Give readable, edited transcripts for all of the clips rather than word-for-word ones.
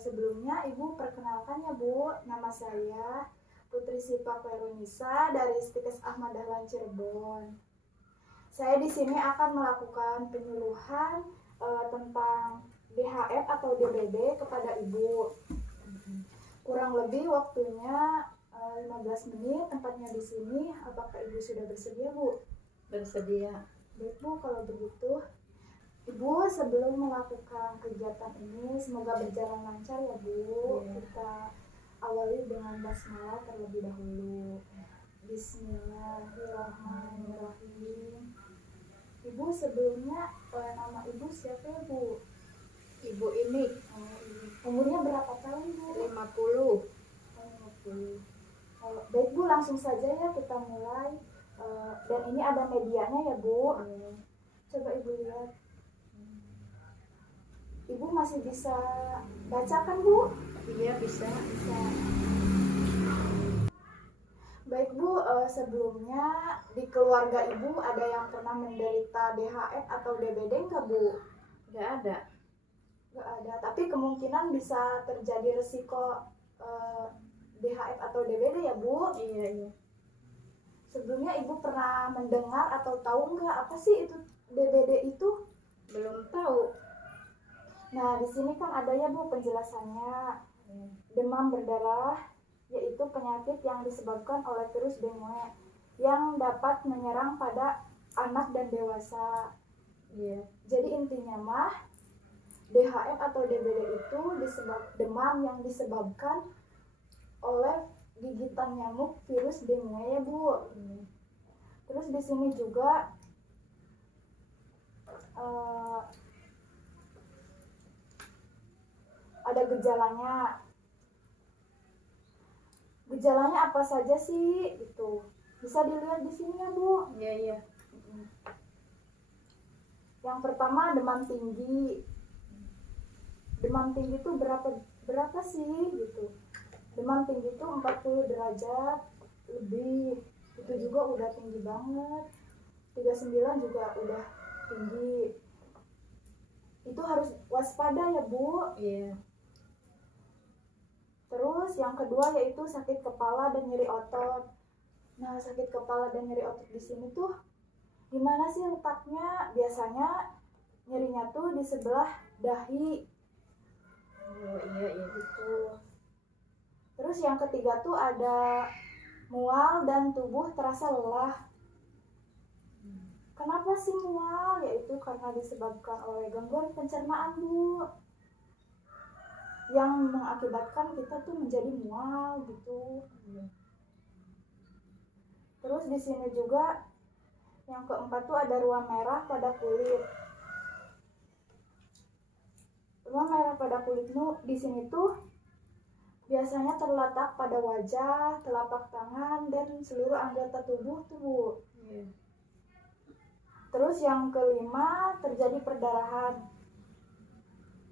Sebelumnya Ibu perkenalkan ya Bu, nama saya Putri Sipa Perunisa dari Stikes Ahmad Dahlan Cirebon. Saya di sini akan melakukan penyuluhan tentang DHF atau DBD kepada Ibu. Kurang lebih waktunya 15 menit, tempatnya di sini. Apakah Ibu sudah bersedia, Bu? Bersedia. Baik, Bu, kalau begitu Ibu, sebelum melakukan kegiatan ini, semoga berjalan lancar ya Bu. Ya. Kita awali dengan basmalah terlebih dahulu. Bismillahirrahmanirrahim. Ibu, sebelumnya nama Ibu siapa ya Bu? Ibu ini Umurnya berapa tahun Bu? 50. 50. Baik Bu, langsung saja ya kita mulai. Dan ini ada medianya ya Bu. Coba Ibu lihat. Ibu masih bisa baca kan Bu? Iya, bisa. Baik Bu, sebelumnya di keluarga Ibu ada yang pernah menderita DHF atau DBD nggak Bu? Nggak ada. Nggak ada, tapi kemungkinan bisa terjadi resiko DHF atau DBD ya Bu? Iya. Sebelumnya Ibu pernah mendengar atau tahu nggak apa sih itu DBD itu? Belum tahu. Nah, di sini kan ada ya Bu penjelasannya. Demam berdarah yaitu penyakit yang disebabkan oleh virus dengue yang dapat menyerang pada anak dan dewasa. Iya. Jadi intinya mah DHF atau DBD itu demam yang disebabkan oleh gigitan nyamuk virus dengue ya Bu. Terus di sini juga ada gejalanya. Gejalanya apa saja sih? Itu bisa dilihat di sini ya Bu. Iya. Yang pertama demam tinggi. Demam tinggi itu berapa sih gitu? Demam tinggi itu 40 derajat lebih. Itu juga udah tinggi banget. 39 juga udah tinggi. Itu harus waspada ya Bu. Iya. Terus yang kedua yaitu sakit kepala dan nyeri otot. Nah, sakit kepala dan nyeri otot di sini tuh gimana sih letaknya? Biasanya nyerinya tuh di sebelah dahi. Oh iya Gitu. Terus yang ketiga tuh ada mual dan tubuh terasa lelah. Kenapa sih mual? Yaitu karena disebabkan oleh gangguan pencernaan Bu, yang mengakibatkan kita tuh menjadi mual gitu. Terus di sini juga yang keempat tuh ada ruam merah pada kulit. Ruam merah pada kulit di sini tuh biasanya terletak pada wajah, telapak tangan, dan seluruh anggota tubuh tuh Bu. Iya. Terus yang kelima terjadi perdarahan.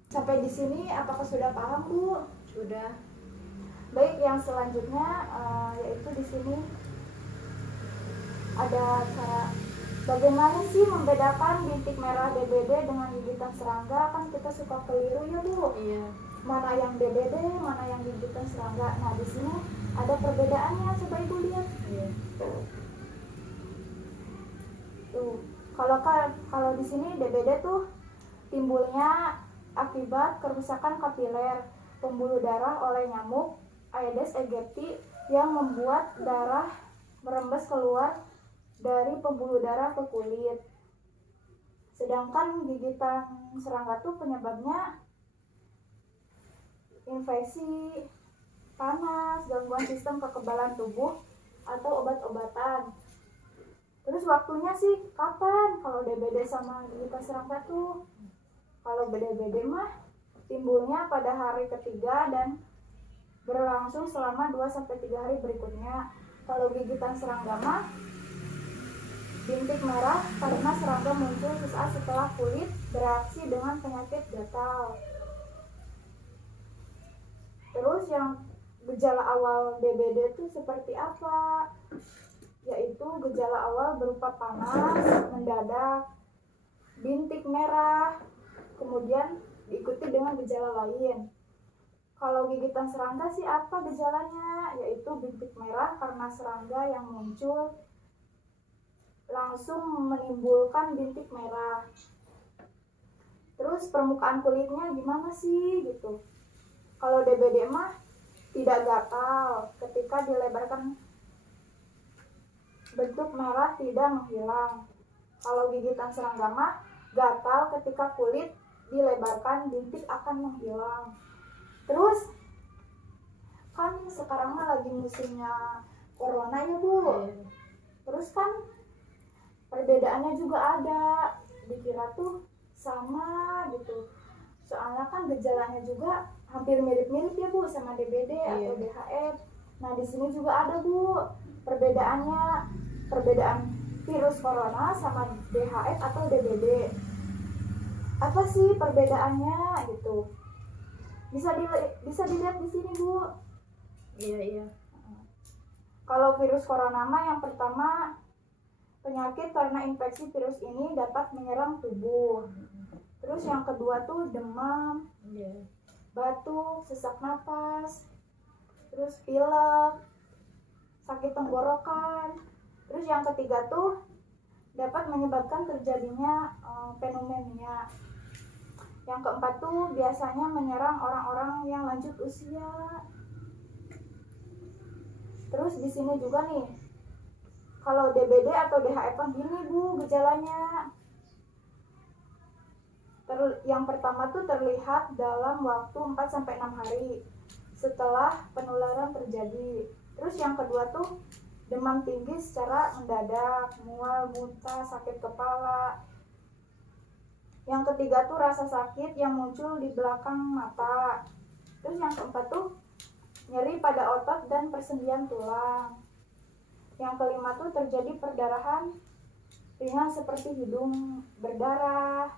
Sampai di sini apakah sudah paham Bu? Sudah. Baik, yang selanjutnya yaitu di sini ada cara bagaimana sih membedakan bintik merah DBD dengan gigitan serangga. Kan kita suka keliru ya Bu. Iya. Mana yang DBD, mana yang gigitan serangga. Nah, di sini ada perbedaannya, coba Ibu lihat. Iya. Tuh, kalau di sini DBD tuh timbulnya akibat kerusakan kapiler pembuluh darah oleh nyamuk Aedes aegypti yang membuat darah merembes keluar dari pembuluh darah ke kulit. Sedangkan gigitan serangga tuh penyebabnya infeksi, panas, gangguan sistem kekebalan tubuh, atau obat-obatan. Terus waktunya sih kapan kalau DBD sama gigitan serangga tuh? Kalau DBD mah timbulnya pada hari ketiga dan berlangsung selama 2-3 hari berikutnya. Kalau gigitan serangga mah bintik merah karena serangga muncul sesaat setelah kulit bereaksi dengan penyakit gatal. Terus yang gejala awal DBD itu seperti apa? Yaitu gejala awal berupa panas, mendadak, bintik merah, kemudian diikuti dengan gejala lain. Kalau gigitan serangga sih apa gejalanya? Yaitu bintik merah karena serangga yang muncul langsung menimbulkan bintik merah. Terus permukaan kulitnya gimana sih gitu? Kalau DBD mah tidak gatal ketika dilebarkan, bentuk merah tidak menghilang. Kalau gigitan serangga mah gatal ketika kulit dilebarkan, bintik akan menghilang. Terus kan sekarang mah lagi musimnya corona ya Bu. Terus kan perbedaannya juga ada, dikira tuh sama gitu. Soalnya kan gejalanya juga hampir mirip-mirip ya Bu sama DBD atau DHF. Nah di sini juga ada Bu perbedaannya, perbedaan virus corona sama DHF atau DBD. Apa sih perbedaannya gitu? Bisa dilihat di sini Bu. Iya. Kalau virus corona mah yang pertama, penyakit karena infeksi virus ini dapat menyerang tubuh. Terus yang kedua tuh demam, batuk, sesak napas, terus pilek, sakit tenggorokan. Terus yang ketiga tuh dapat menyebabkan terjadinya pneumonia. Yang keempat tuh biasanya menyerang orang-orang yang lanjut usia. Terus di sini juga nih, kalau DBD atau DHF gini Bu gejalanya. Yang pertama tuh terlihat dalam waktu 4-6 hari setelah penularan terjadi. Terus yang kedua tuh demam tinggi secara mendadak, mual, muntah, sakit kepala. Yang ketiga tuh rasa sakit yang muncul di belakang mata. Terus yang keempat tuh nyeri pada otot dan persendian tulang. Yang kelima tuh terjadi perdarahan ringan seperti hidung berdarah,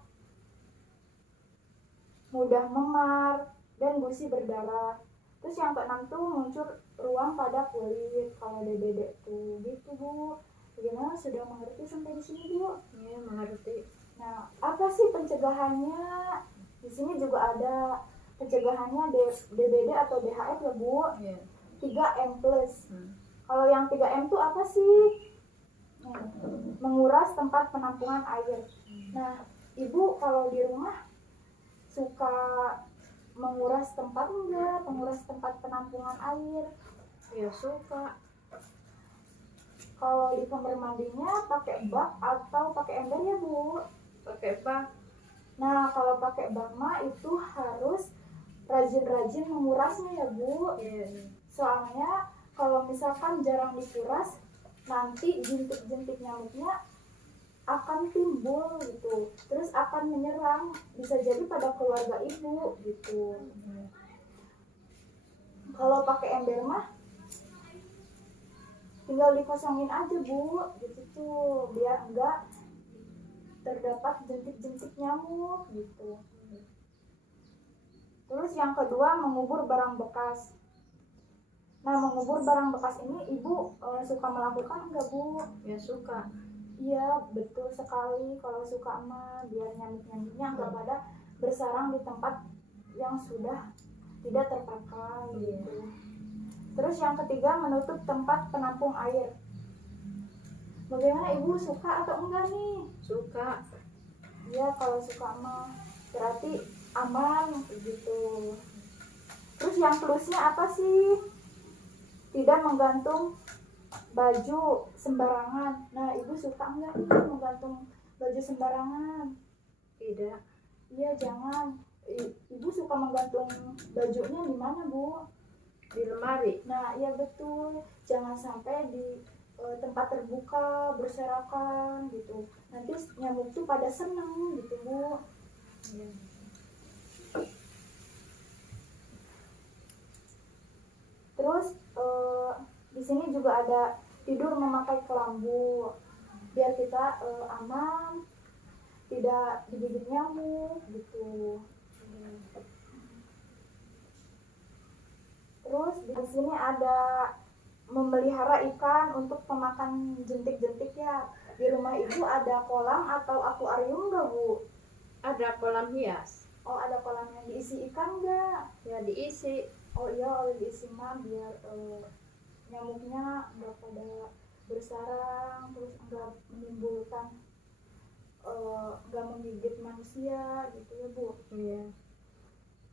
mudah memar, dan gusi berdarah. Terus yang keenam tuh muncul ruam pada kulit kalau DBD tuh gitu Bu. Bagaimana, sudah mengerti sampai di sini Bu? Iya, mengerti. Nah, apa sih pencegahannya? Di sini juga ada pencegahannya DBD atau DHF ya Bu. 3M+. Kalau yang 3M tuh apa sih? Menguras tempat penampungan air. Nah, Ibu kalau di rumah suka menguras tempat enggak? Menguras tempat penampungan air? Ya suka. Kalau di kamar mandinya pakai bak atau pakai ember ya Bu? Pakai bak. Nah, kalau pakai bak mah itu harus rajin-rajin mengurasnya ya Bu. Soalnya kalau misalkan jarang dikuras, nanti jentik-jentik nyamuknya akan timbul gitu, terus akan menyerang, bisa jadi pada keluarga Ibu gitu. Kalau pakai ember mah tinggal dikosongin aja Bu, gitu tuh, biar enggak terdapat jentik-jentik nyamuk gitu. Terus yang kedua, mengubur barang bekas. Nah, mengubur barang bekas ini Ibu suka melakukan enggak Bu? Ya suka. Iya, betul sekali. Kalau suka mah biar nyamuk-nyamuknya enggak pada bersarang di tempat yang sudah tidak terpakai gitu. Terus yang ketiga, menutup tempat penampung air. Bagaimana Ibu, suka atau enggak nih? Suka. Iya, kalau suka mah berarti aman gitu. Terus yang plusnya apa sih? Tidak menggantung baju sembarangan. Nah, Ibu suka enggak nih menggantung baju sembarangan? Tidak. Iya, jangan. Ibu suka menggantung bajunya di mana Bu? Di lemari. Nah, iya betul. Jangan sampai di tempat terbuka berserakan gitu. Nanti nyamuk tuh pada seneng gitu Bu. Terus di sini juga ada tidur memakai kelambu biar kita aman, tidak digigit nyamuk gitu. Terus di sini ada memelihara ikan untuk pemakan jentik-jentik ya. Di rumah Ibu ada kolam atau akuarium nggak Bu? Ada kolam hias. Oh, ada kolam yang diisi ikan nggak? Ya diisi. Oh iya, kalau diisi mah biar nyamuknya nggak pada bersarang, terus nggak menimbulkan nggak menggigit manusia gitu ya Bu. Iya.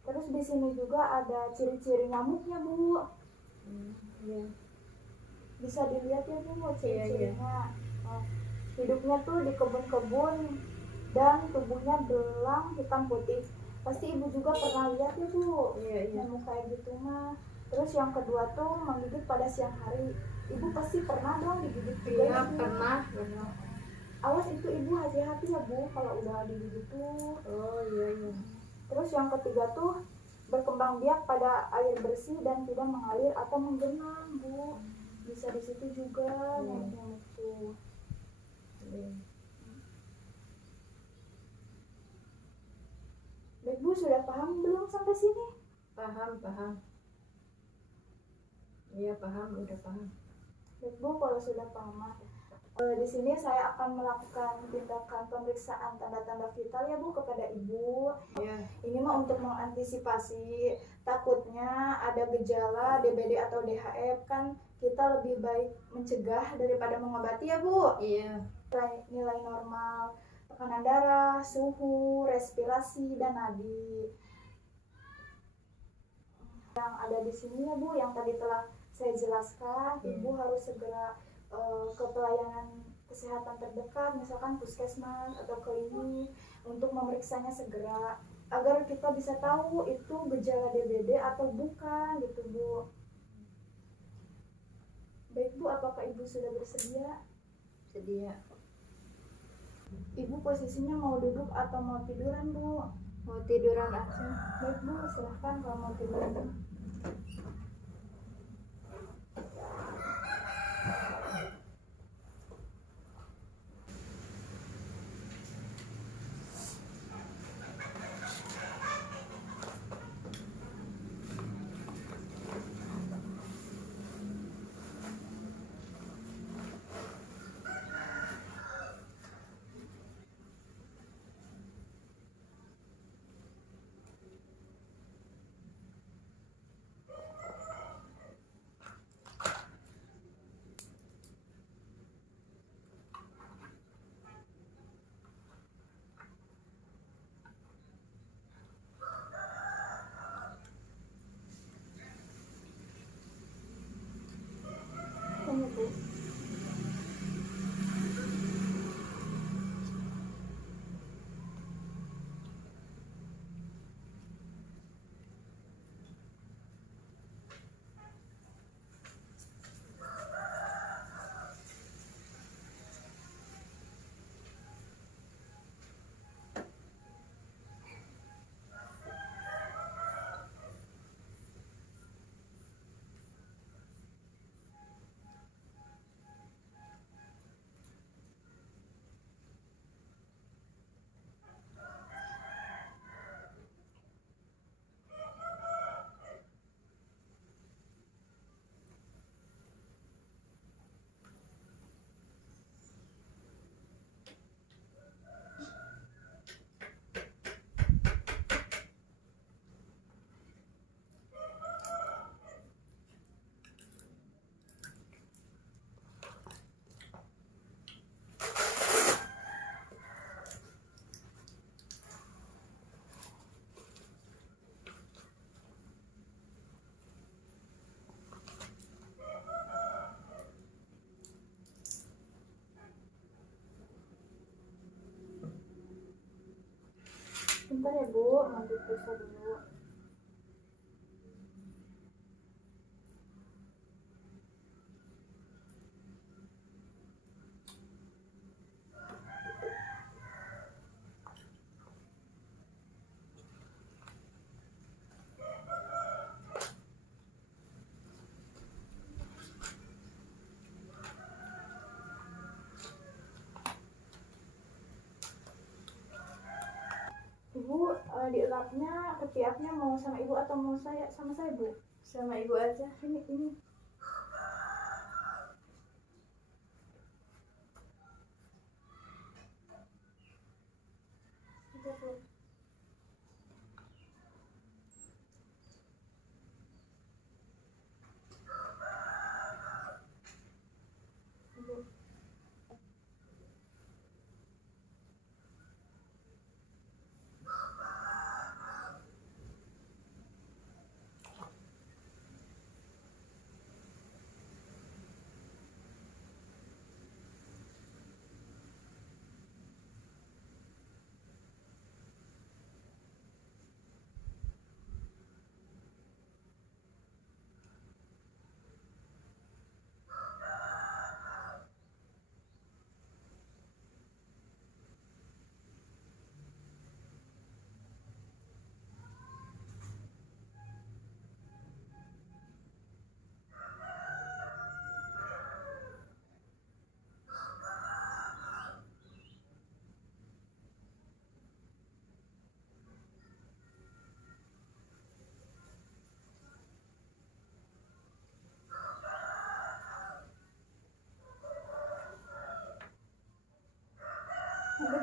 Terus di sini juga ada ciri-ciri nyamuknya Bu. Iya. Bisa dilihat ya Bu Iya. ciri-cirinya. Nah, hidupnya tuh di kebun-kebun dan tubuhnya belang hitam putih. Pasti Ibu juga pernah lihat ya Bu Iya. nyamuk kayak gitu mah. Terus yang kedua tuh menggigit pada siang hari. Ibu pasti pernah dong digigit juga Iya ya Bu. pernah. Awas itu Ibu, hati-hati ya Bu kalau udah digigit tuh. Oh iya. Terus yang ketiga tuh berkembang biak pada air bersih dan tidak mengalir atau menggenang Bu. Bisa di situ juga nyamuk-nyamuk tuh. Iya. Baik Bu, sudah paham belum sampai sini? Paham. Iya paham, udah paham. Baik Bu, kalau sudah paham, di sini saya akan melakukan tindakan pemeriksaan tanda-tanda vital ya Bu kepada Ibu. Iya. Ini mah untuk mengantisipasi takutnya ada gejala DBD atau DHF, kan kita lebih baik mencegah daripada mengobati ya Bu. Iya. Nilai normal tekanan darah, suhu, respirasi, dan nadi. Yang ada di sini ya Bu, yang tadi telah saya jelaskan, Ibu harus segera ke pelayanan kesehatan terdekat, misalkan puskesmas atau klinik, untuk memeriksanya segera agar kita bisa tahu itu gejala DBD atau bukan gitu Bu. Baik Bu, apakah Ibu sudah bersedia? Sedia. Ibu posisinya mau duduk atau mau tiduran Bu? Mau tiduran aja. Baik Bu, silahkan kalau mau tiduran. Tanya Bu. Bentar ya Bu, nanti periksa dulu. Ibu, di lapnya ketiaknya mau sama Ibu atau mau sama saya Bu? Sama ibu aja. Ini. Bentar, Bu.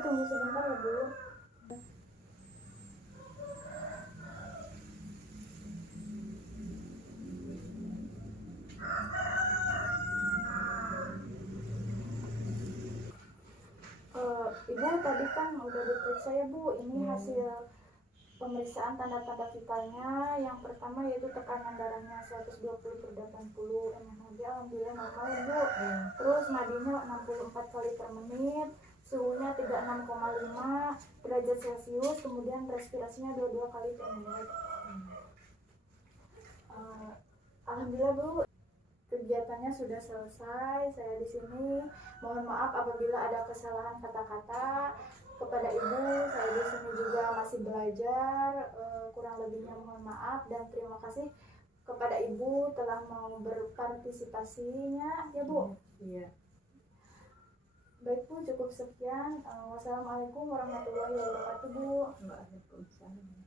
tunggu sebentar ya Bu. Ibu tadi kan udah diperiksa ya Bu, ini hasil pemeriksaan tanda-tanda vitalnya. Yang pertama yaitu tekanan darahnya 120/80 mmHg, alhamdulillah normal ya Bu. Terus nadinya 64 kali per menit, suhunya 36,5 derajat Celcius, kemudian respirasinya 22 kali per menit. Alhamdulillah Bu, kegiatannya sudah selesai. Saya di sini mohon maaf apabila ada kesalahan kata-kata kepada Ibu. Saya di sini juga masih belajar, kurang lebihnya mohon maaf dan terima kasih kepada Ibu telah mau berpartisipasinya ya Bu. Iya. Baik Bu, cukup sekian. Wassalamualaikum warahmatullahi wabarakatuh Bu. Waalaikumsalam.